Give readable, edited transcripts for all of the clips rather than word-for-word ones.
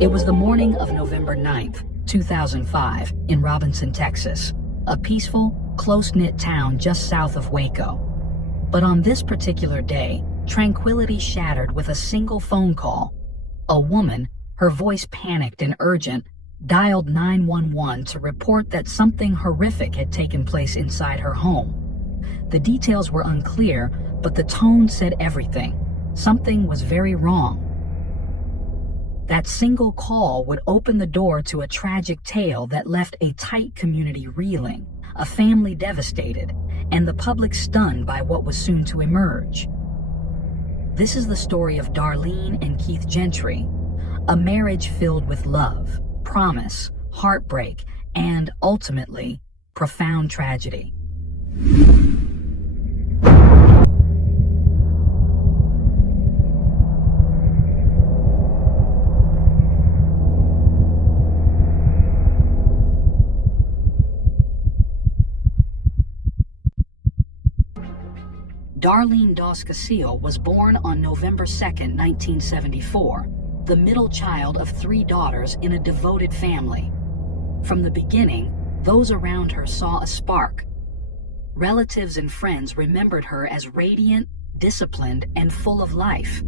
It was the morning of November 9th, 2005, in Robinson, Texas, a peaceful, close-knit town just south of Waco. But on this particular day, tranquility shattered with a single phone call. A woman, her voice panicked and urgent, dialed 911 to report that something horrific had taken place inside her home. The details were unclear, but the tone said everything. Something was very wrong. That single call would open the door to a tragic tale that left a tight community reeling, a family devastated, and the public stunned by what was soon to emerge. This is the story of Darlene and Keith Gentry, a marriage filled with love, promise, heartbreak, and ultimately, profound tragedy. Darlene Dos Castillo was born on November 2nd, 1974, the middle child of 3 daughters in a devoted family. From the beginning, those around her saw a spark. Relatives and friends remembered her as radiant, disciplined, and full of life.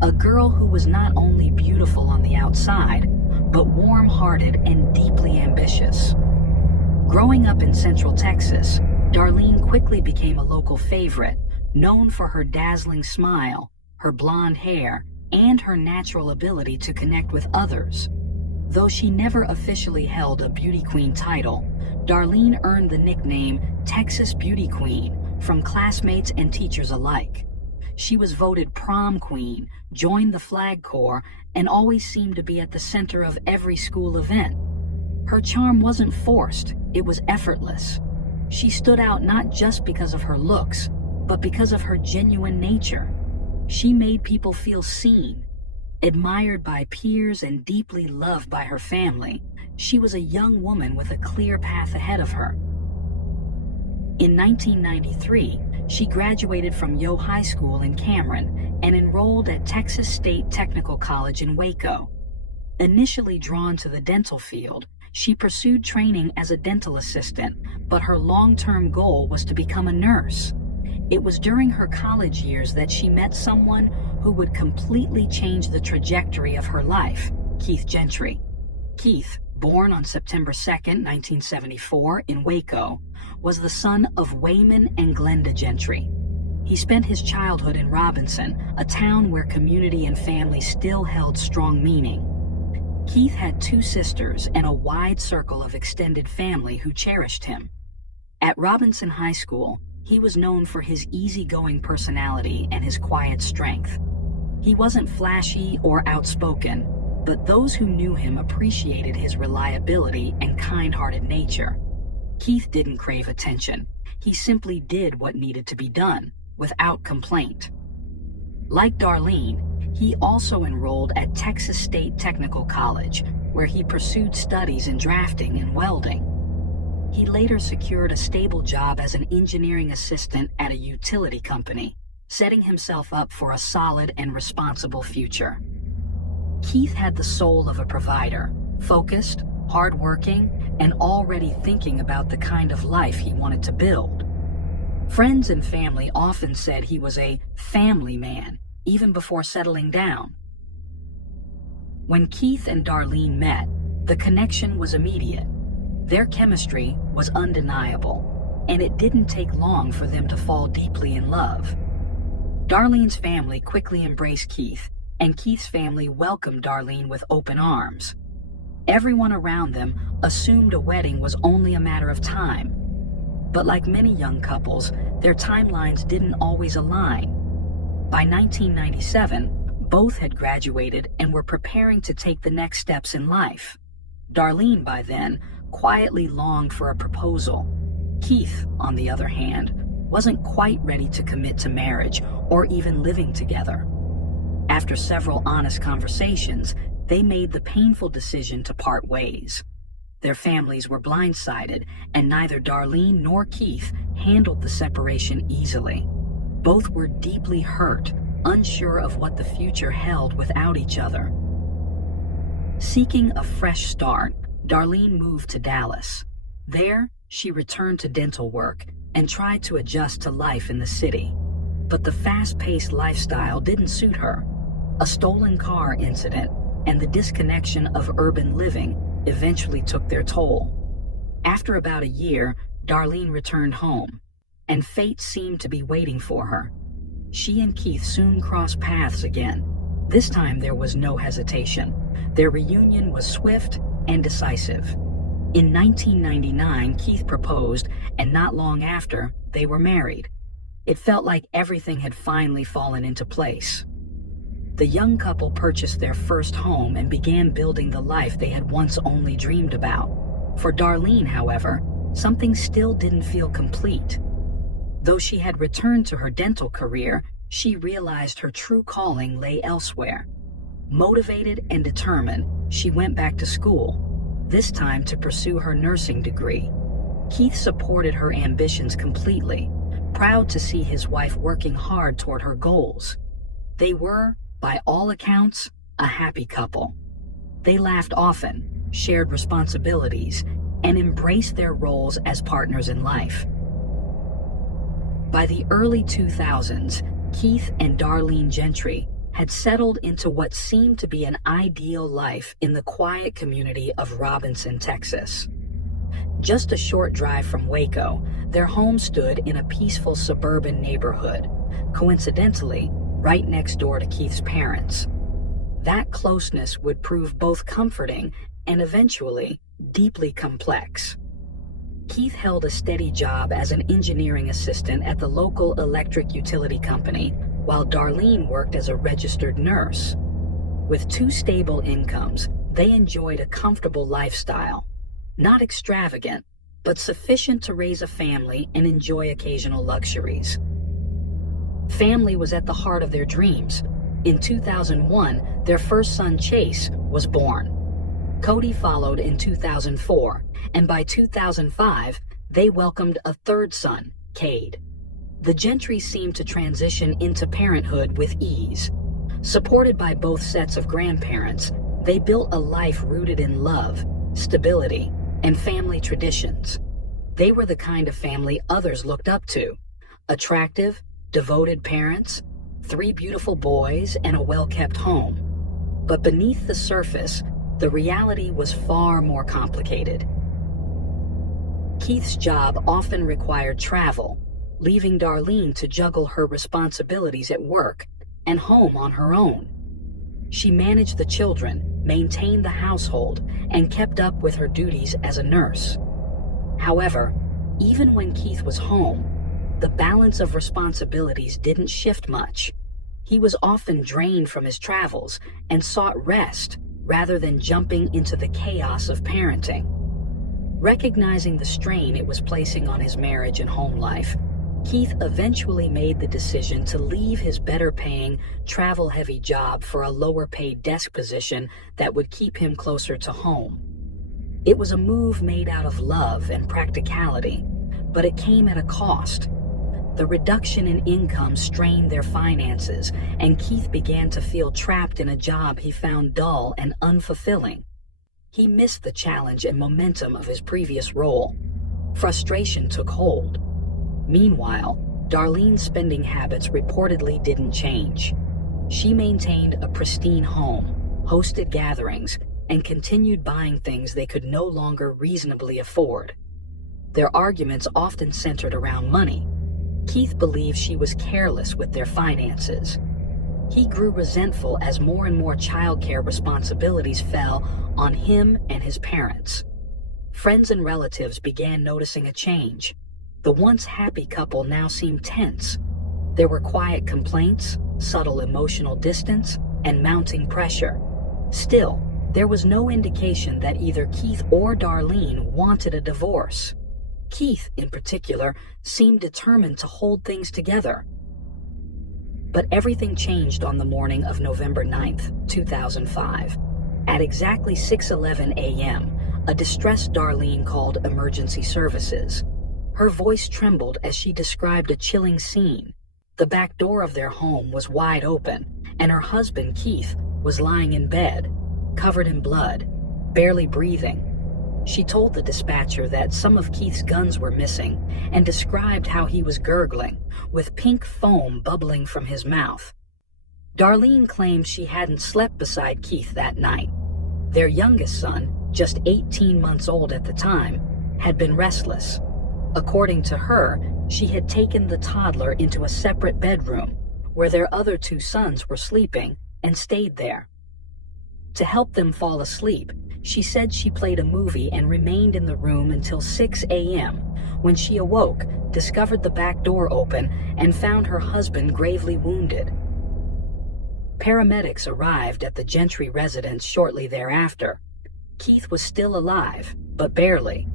A girl who was not only beautiful on the outside, but warm-hearted and deeply ambitious. Growing up in Central Texas, Darlene quickly became a local favorite, known for her dazzling smile, her blonde hair, and her natural ability to connect with others. Though she never officially held a beauty queen title, Darlene earned the nickname Texas Beauty Queen from classmates and teachers alike. She was voted prom queen, joined the flag corps, and always seemed to be at the center of every school event. Her charm wasn't forced, it was effortless. She stood out not just because of her looks, but because of her genuine nature. She made people feel seen. Admired by peers and deeply loved by her family, she was a young woman with a clear path ahead of her. In 1993, she graduated from Yo High School in Cameron and enrolled at Texas State Technical College in Waco. Initially drawn to the dental field, she pursued training as a dental assistant, but her long-term goal was to become a nurse. It was during her college years that she met someone who would completely change the trajectory of her life, Keith Gentry. Keith, born on September 2nd, 1974, in Waco, was the son of Wayman and Glenda Gentry. He spent his childhood in Robinson, a town where community and family still held strong meaning. Keith had 2 sisters and a wide circle of extended family who cherished him. At Robinson High School, he was known for his easygoing personality and his quiet strength. He wasn't flashy or outspoken, but those who knew him appreciated his reliability and kind-hearted nature. Keith didn't crave attention. He simply did what needed to be done, without complaint. Like Darlene, he also enrolled at Texas State Technical College, where he pursued studies in drafting and welding. He later secured a stable job as an engineering assistant at a utility company, setting himself up for a solid and responsible future. Keith had the soul of a provider, focused, hardworking, and already thinking about the kind of life he wanted to build. Friends and family often said he was a family man, even before settling down. When Keith and Darlene met, the connection was immediate. Their chemistry was undeniable, and it didn't take long for them to fall deeply in love. Darlene's family quickly embraced Keith, and Keith's family welcomed Darlene with open arms. Everyone around them assumed a wedding was only a matter of time. But like many young couples, their timelines didn't always align. By 1997, both had graduated and were preparing to take the next steps in life. Darlene, by then, quietly longed for a proposal. Keith, on the other hand, wasn't quite ready to commit to marriage or even living together. After several honest conversations, they made the painful decision to part ways. Their families were blindsided, and neither Darlene nor Keith handled the separation easily. Both were deeply hurt, unsure of what the future held without each other. Seeking a fresh start, Darlene moved to Dallas. There, she returned to dental work and tried to adjust to life in the city. But the fast-paced lifestyle didn't suit her. A stolen car incident and the disconnection of urban living eventually took their toll. After about a year, Darlene returned home, and fate seemed to be waiting for her. She and Keith soon crossed paths again. This time there was no hesitation. Their reunion was swift and decisive. In 1999, Keith proposed, and not long after, they were married. It felt like everything had finally fallen into place. The young couple purchased their first home and began building the life they had once only dreamed about. For Darlene, however, something still didn't feel complete. Though she had returned to her dental career, she realized her true calling lay elsewhere. Motivated and determined, she went back to school, this time to pursue her nursing degree. Keith supported her ambitions completely, proud to see his wife working hard toward her goals. They were, by all accounts, a happy couple. They laughed often, shared responsibilities, and embraced their roles as partners in life. By the early 2000s, Keith and Darlene Gentry had settled into what seemed to be an ideal life in the quiet community of Robinson, Texas. Just a short drive from Waco, their home stood in a peaceful suburban neighborhood, coincidentally, right next door to Keith's parents. That closeness would prove both comforting and eventually deeply complex. Keith held a steady job as an engineering assistant at the local electric utility company, while Darlene worked as a registered nurse. With two stable incomes, they enjoyed a comfortable lifestyle. Not extravagant, but sufficient to raise a family and enjoy occasional luxuries. Family was at the heart of their dreams. In 2001, their first son, Chase, was born. Cody followed in 2004, and by 2005, they welcomed a third son, Cade. The Gentrys seemed to transition into parenthood with ease. Supported by both sets of grandparents, they built a life rooted in love, stability, and family traditions. They were the kind of family others looked up to. Attractive, devoted parents, 3 beautiful boys, and a well-kept home. But beneath the surface, the reality was far more complicated. Keith's job often required travel, leaving Darlene to juggle her responsibilities at work and home on her own. She managed the children, maintained the household, and kept up with her duties as a nurse. However, even when Keith was home, the balance of responsibilities didn't shift much. He was often drained from his travels and sought rest rather than jumping into the chaos of parenting. Recognizing the strain it was placing on his marriage and home life, Keith eventually made the decision to leave his better-paying, travel-heavy job for a lower-paid desk position that would keep him closer to home. It was a move made out of love and practicality, but it came at a cost. The reduction in income strained their finances, and Keith began to feel trapped in a job he found dull and unfulfilling. He missed the challenge and momentum of his previous role. Frustration took hold. Meanwhile, Darlene's spending habits reportedly didn't change. She maintained a pristine home, hosted gatherings, and continued buying things they could no longer reasonably afford. Their arguments often centered around money. Keith believed she was careless with their finances. He grew resentful as more and more childcare responsibilities fell on him and his parents. Friends and relatives began noticing a change. The once happy couple now seemed tense. There were quiet complaints, subtle emotional distance, and mounting pressure. Still, there was no indication that either Keith or Darlene wanted a divorce. Keith, in particular, seemed determined to hold things together. But everything changed on the morning of November 9th, 2005. At exactly 6:11 a.m., a distressed Darlene called emergency services. Her voice trembled as she described a chilling scene. The back door of their home was wide open, and her husband, Keith, was lying in bed. covered in blood, barely breathing. She told the dispatcher that some of Keith's guns were missing and described how he was gurgling, with pink foam bubbling from his mouth. Darlene claimed she hadn't slept beside Keith that night. Their youngest son, just 18 months old at the time, had been restless. According to her, she had taken the toddler into a separate bedroom where their other two sons were sleeping and stayed there. To help them fall asleep, she said she played a movie and remained in the room until 6 a.m. when she awoke, discovered the back door open, and found her husband gravely wounded. Paramedics arrived at the Gentry residence shortly thereafter. Keith was still alive, but barely.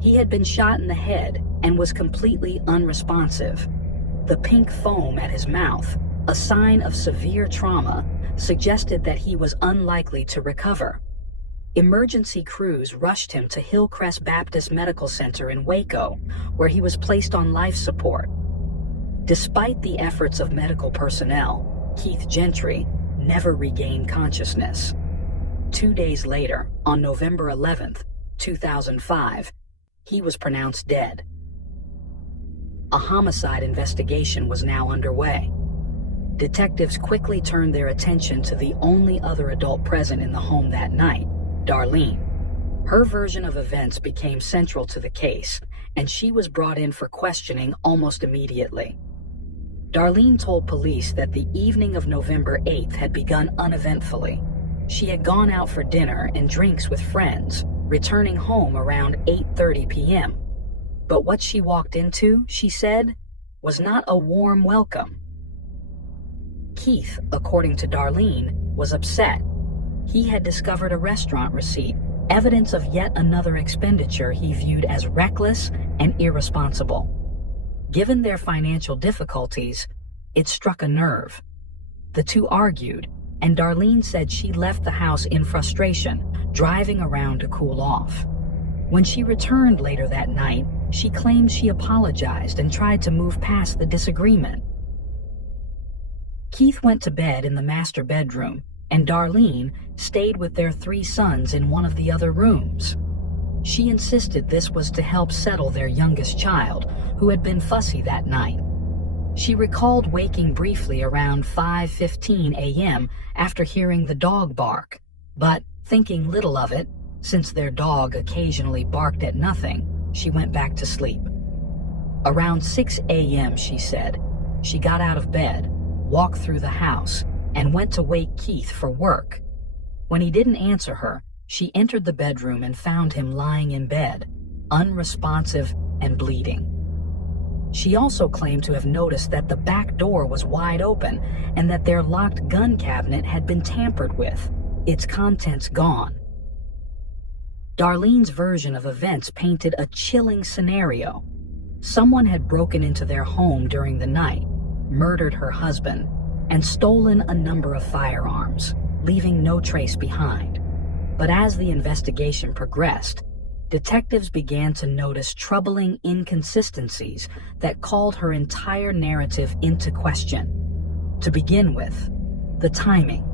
He had been shot in the head and was completely unresponsive. The pink foam at his mouth, a sign of severe trauma, suggested that he was unlikely to recover. Emergency crews rushed him to Hillcrest Baptist Medical Center in Waco, where he was placed on life support. Despite the efforts of medical personnel, Keith Gentry never regained consciousness. 2 days later, on November 11th, 2005, he was pronounced dead. A homicide investigation was now underway. Detectives quickly turned their attention to the only other adult present in the home that night, Darlene. Her version of events became central to the case, and she was brought in for questioning almost immediately. Darlene told police that the evening of November 8th had begun uneventfully. She had gone out for dinner and drinks with friends, returning home around 8:30 p.m. But what she walked into, she said, was not a warm welcome. Keith, according to Darlene, was upset. He had discovered a restaurant receipt, evidence of yet another expenditure he viewed as reckless and irresponsible. Given their financial difficulties, it struck a nerve. The two argued, and Darlene said she left the house in frustration, driving around to cool off. When she returned later that night, she claimed she apologized and tried to move past the disagreement. Keith went to bed in the master bedroom, and Darlene stayed with their 3 sons in one of the other rooms. She insisted this was to help settle their youngest child, who had been fussy that night. She recalled waking briefly around 5:15 a.m. after hearing the dog bark, but thinking little of it, since their dog occasionally barked at nothing, she went back to sleep. Around 6 a.m., she said, she got out of bed, walked through the house, and went to wake Keith for work. When he didn't answer her, she entered the bedroom and found him lying in bed, unresponsive and bleeding. She also claimed to have noticed that the back door was wide open and that their locked gun cabinet had been tampered with, its contents gone. Darlene's version of events painted a chilling scenario. Someone had broken into their home during the night, murdered her husband, and stolen a number of firearms, leaving no trace behind. But as the investigation progressed, detectives began to notice troubling inconsistencies that called her entire narrative into question. To begin with, the timing.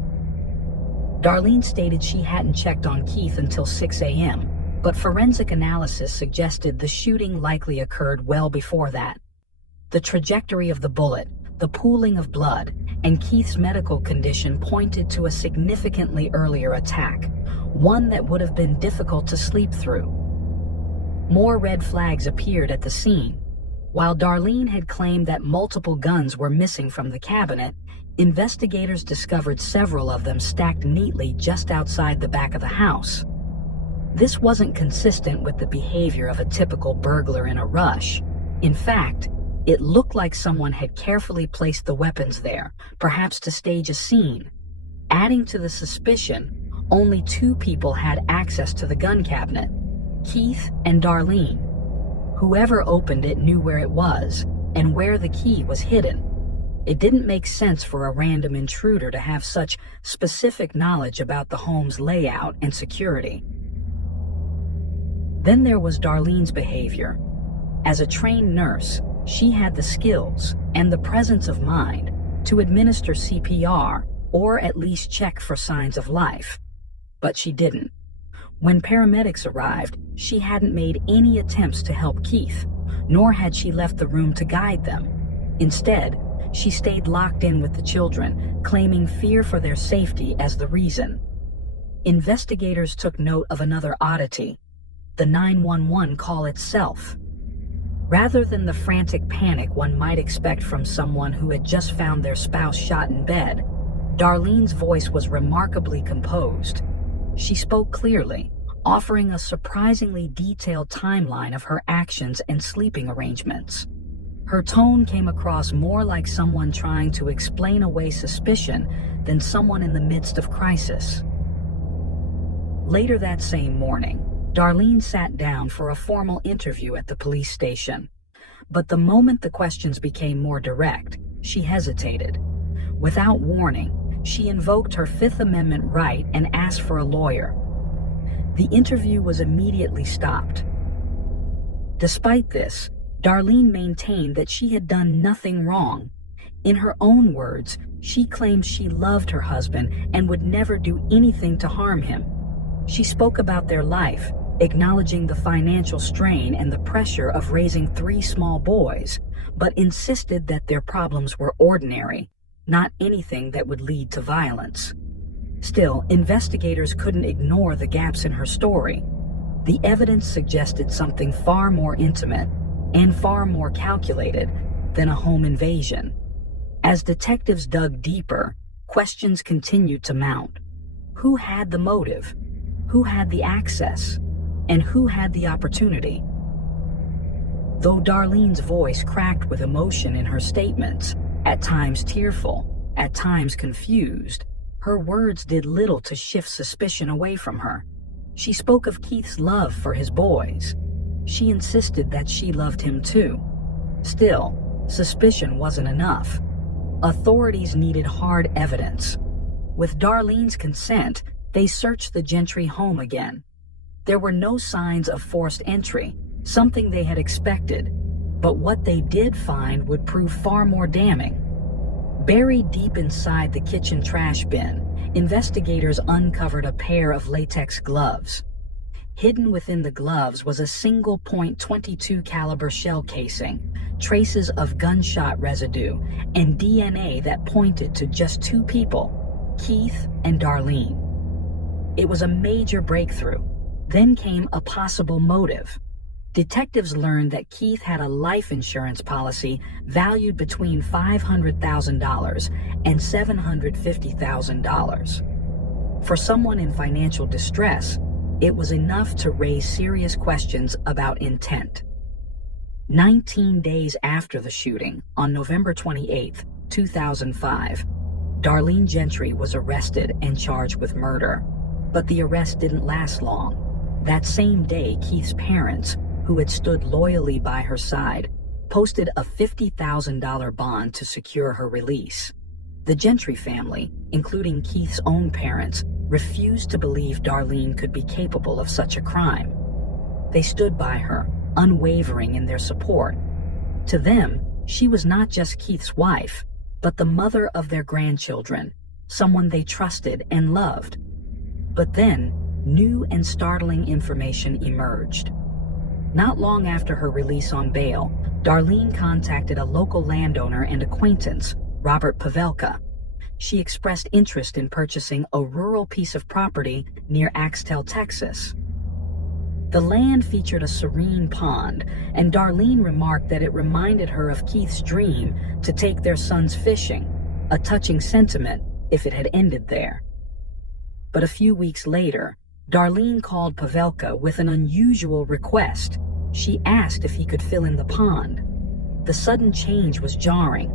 Darlene stated she hadn't checked on Keith until 6 a.m., but forensic analysis suggested the shooting likely occurred well before that. The trajectory of the bullet, the pooling of blood, and Keith's medical condition pointed to a significantly earlier attack, one that would have been difficult to sleep through. More red flags appeared at the scene. While Darlene had claimed that multiple guns were missing from the cabinet, investigators discovered several of them stacked neatly just outside the back of the house. This wasn't consistent with the behavior of a typical burglar in a rush. In fact, it looked like someone had carefully placed the weapons there, perhaps to stage a scene. Adding to the suspicion, only 2 people had access to the gun cabinet: Keith and Darlene. Whoever opened it knew where it was and where the key was hidden. It didn't make sense for a random intruder to have such specific knowledge about the home's layout and security. Then there was Darlene's behavior. As a trained nurse, she had the skills and the presence of mind to administer CPR or at least check for signs of life. but she didn't. When paramedics arrived, she hadn't made any attempts to help Keith, nor had she left the room to guide them. Instead, she stayed locked in with the children, claiming fear for their safety as the reason. Investigators took note of another oddity: the 911 call itself. Rather than the frantic panic one might expect from someone who had just found their spouse shot in bed, Darlene's voice was remarkably composed. She spoke clearly, offering a surprisingly detailed timeline of her actions and sleeping arrangements. Her tone came across more like someone trying to explain away suspicion than someone in the midst of crisis. Later that same morning, Darlene sat down for a formal interview at the police station. But the moment the questions became more direct, she hesitated. Without warning, she invoked her Fifth Amendment right and asked for a lawyer. The interview was immediately stopped. Despite this, Darlene maintained that she had done nothing wrong. In her own words, she claimed she loved her husband and would never do anything to harm him. She spoke about their life, acknowledging the financial strain and the pressure of raising 3 small boys, but insisted that their problems were ordinary, not anything that would lead to violence. Still, investigators couldn't ignore the gaps in her story. The evidence suggested something far more intimate and far more calculated than a home invasion. As detectives dug deeper, questions continued to mount. Who had the motive? Who had the access? And who had the opportunity? Though Darlene's voice cracked with emotion in her statements, at times tearful, at times confused, her words did little to shift suspicion away from her. She spoke of Keith's love for his boys. She insisted that she loved him too. Still, suspicion wasn't enough. Authorities needed hard evidence. With Darlene's consent, they searched the Gentry home again. There were no signs of forced entry, something they had expected, but what they did find would prove far more damning. Buried deep inside the kitchen trash bin, investigators uncovered a pair of latex gloves. Hidden within the gloves was a single .22 caliber shell casing, traces of gunshot residue, and DNA that pointed to just 2 people, Keith and Darlene. It was a major breakthrough. Then came a possible motive. Detectives learned that Keith had a life insurance policy valued between $500,000 and $750,000. For someone in financial distress, it was enough to raise serious questions about intent. 19 days after the shooting, on November 28, 2005, Darlene Gentry was arrested and charged with murder. But the arrest didn't last long. That same day, Keith's parents, who had stood loyally by her side, posted a $50,000 bond to secure her release. The Gentry family, including Keith's own parents, refused to believe Darlene could be capable of such a crime. They stood by her, unwavering in their support. To them, she was not just Keith's wife, but the mother of their grandchildren, someone they trusted and loved. But then, new and startling information emerged. Not long after her release on bail, Darlene contacted a local landowner and acquaintance, Robert Pavelka. She expressed interest in purchasing a rural piece of property near Axtell, Texas. The land featured a serene pond, and Darlene remarked that it reminded her of Keith's dream to take their sons fishing, a touching sentiment if it had ended there. But a few weeks later, Darlene called Pavelka with an unusual request. She asked if he could fill in the pond. The sudden change was jarring.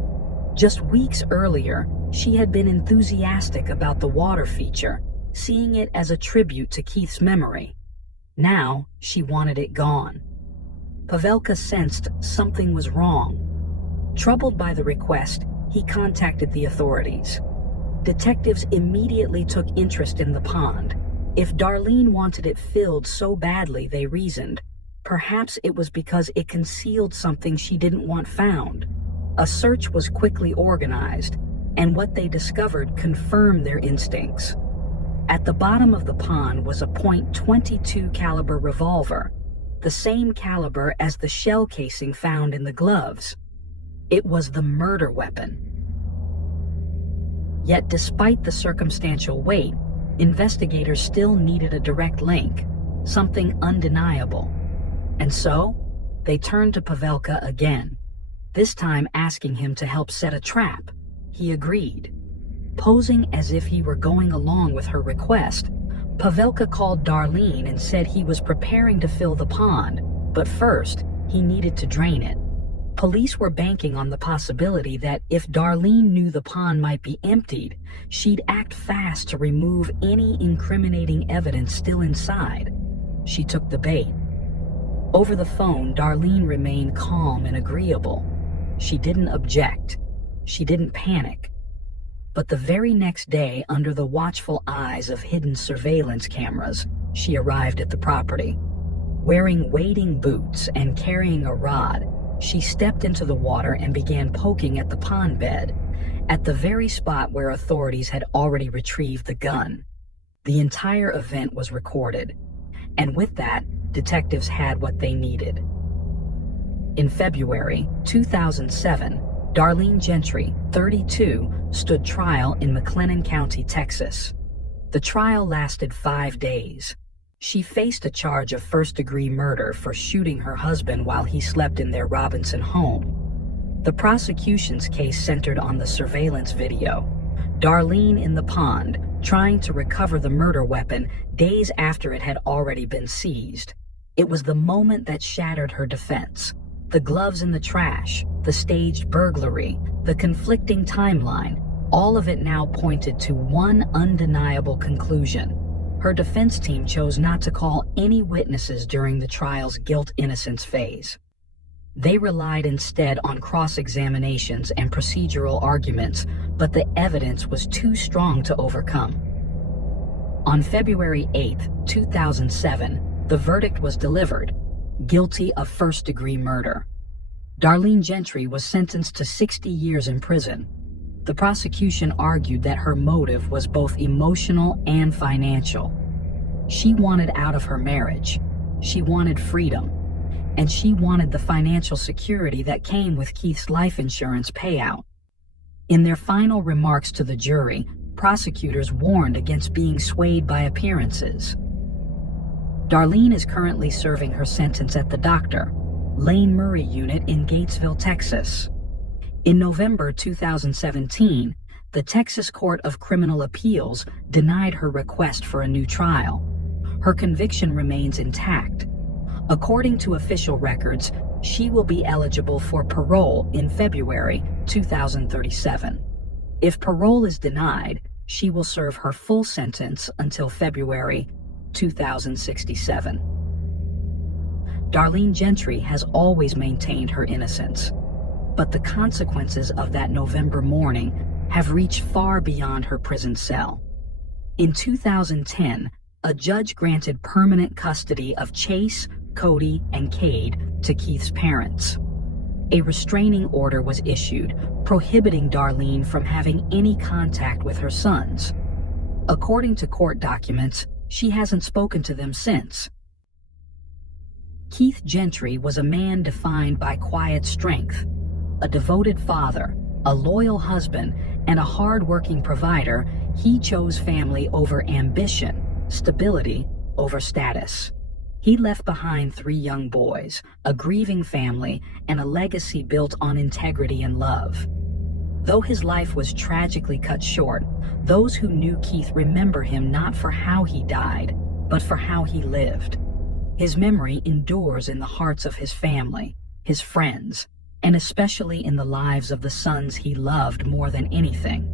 Just weeks earlier, she had been enthusiastic about the water feature, seeing it as a tribute to Keith's memory. Now, she wanted it gone. Pavelka sensed something was wrong. Troubled by the request, he contacted the authorities. Detectives immediately took interest in the pond. If Darlene wanted it filled so badly, they reasoned, perhaps it was because it concealed something she didn't want found. A search was quickly organized, and what they discovered confirmed their instincts. At the bottom of the pond was a .22 caliber revolver, the same caliber as the shell casing found in the gloves. It was the murder weapon. Yet despite the circumstantial weight, investigators still needed a direct link, something undeniable. And so, they turned to Pavelka again, this time asking him to help set a trap. He agreed. Posing as if he were going along with her request, Pavelka called Darlene and said he was preparing to fill the pond, but first, he needed to drain it. Police were banking on the possibility that if Darlene knew the pond might be emptied, she'd act fast to remove any incriminating evidence still inside. She took the bait. Over the phone, Darlene remained calm and agreeable. She didn't object. She didn't panic. But the very next day, under the watchful eyes of hidden surveillance cameras, she arrived at the property. Wearing wading boots and carrying a rod, she stepped into the water and began poking at the pond bed, at the very spot where authorities had already retrieved the gun. The entire event was recorded, and with that, detectives had what they needed. In February 2007, Darlene Gentry, 32, stood trial in McLennan County, Texas. The trial lasted 5 days. She faced a charge of first-degree murder for shooting her husband while he slept in their Robinson home. The prosecution's case centered on the surveillance video. Darlene in the pond, trying to recover the murder weapon days after it had already been seized. It was the moment that shattered her defense. The gloves in the trash, the staged burglary, the conflicting timeline, all of it now pointed to one undeniable conclusion. Her defense team chose not to call any witnesses during the trial's guilt-innocence phase. They relied instead on cross-examinations and procedural arguments, but the evidence was too strong to overcome. On February 8, 2007, the verdict was delivered, guilty of first-degree murder. Darlene Gentry was sentenced to 60 years in prison. The prosecution argued that her motive was both emotional and financial. She wanted out of her marriage, she wanted freedom, and she wanted the financial security that came with Keith's life insurance payout. In their final remarks to the jury, prosecutors warned against being swayed by appearances. Darlene is currently serving her sentence at the Dr. Lane Murray unit in Gatesville, Texas. In November 2017, the Texas Court of Criminal Appeals denied her request for a new trial. Her conviction remains intact. According to official records, she will be eligible for parole in February 2037. If parole is denied, she will serve her full sentence until February 2067. Darlene Gentry has always maintained her innocence, but the consequences of that November morning have reached far beyond her prison cell. In 2010, a judge granted permanent custody of Chase, Cody, and Cade to Keith's parents. A restraining order was issued, prohibiting Darlene from having any contact with her sons. According to court documents, she hasn't spoken to them since. Keith Gentry was a man defined by quiet strength, a devoted father, a loyal husband, and a hard-working provider. He chose family over ambition, stability over status. He left behind 3 young boys, a grieving family, and a legacy built on integrity and love. Though his life was tragically cut short, those who knew Keith remember him not for how he died, but for how he lived. His memory endures in the hearts of his family, his friends, and especially in the lives of the sons he loved more than anything.